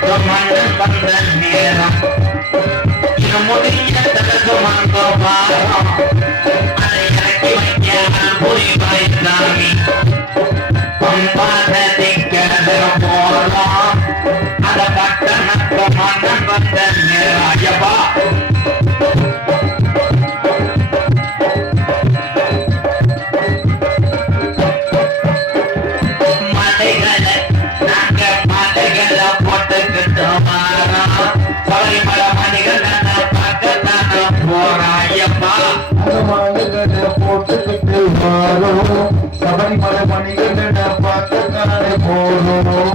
Tomando el papel miedo y no moría hasta que tomando. போட்டுக்கிட்டு வரும் சபரிமலை மணிகள் பார்த்து காலை போதும்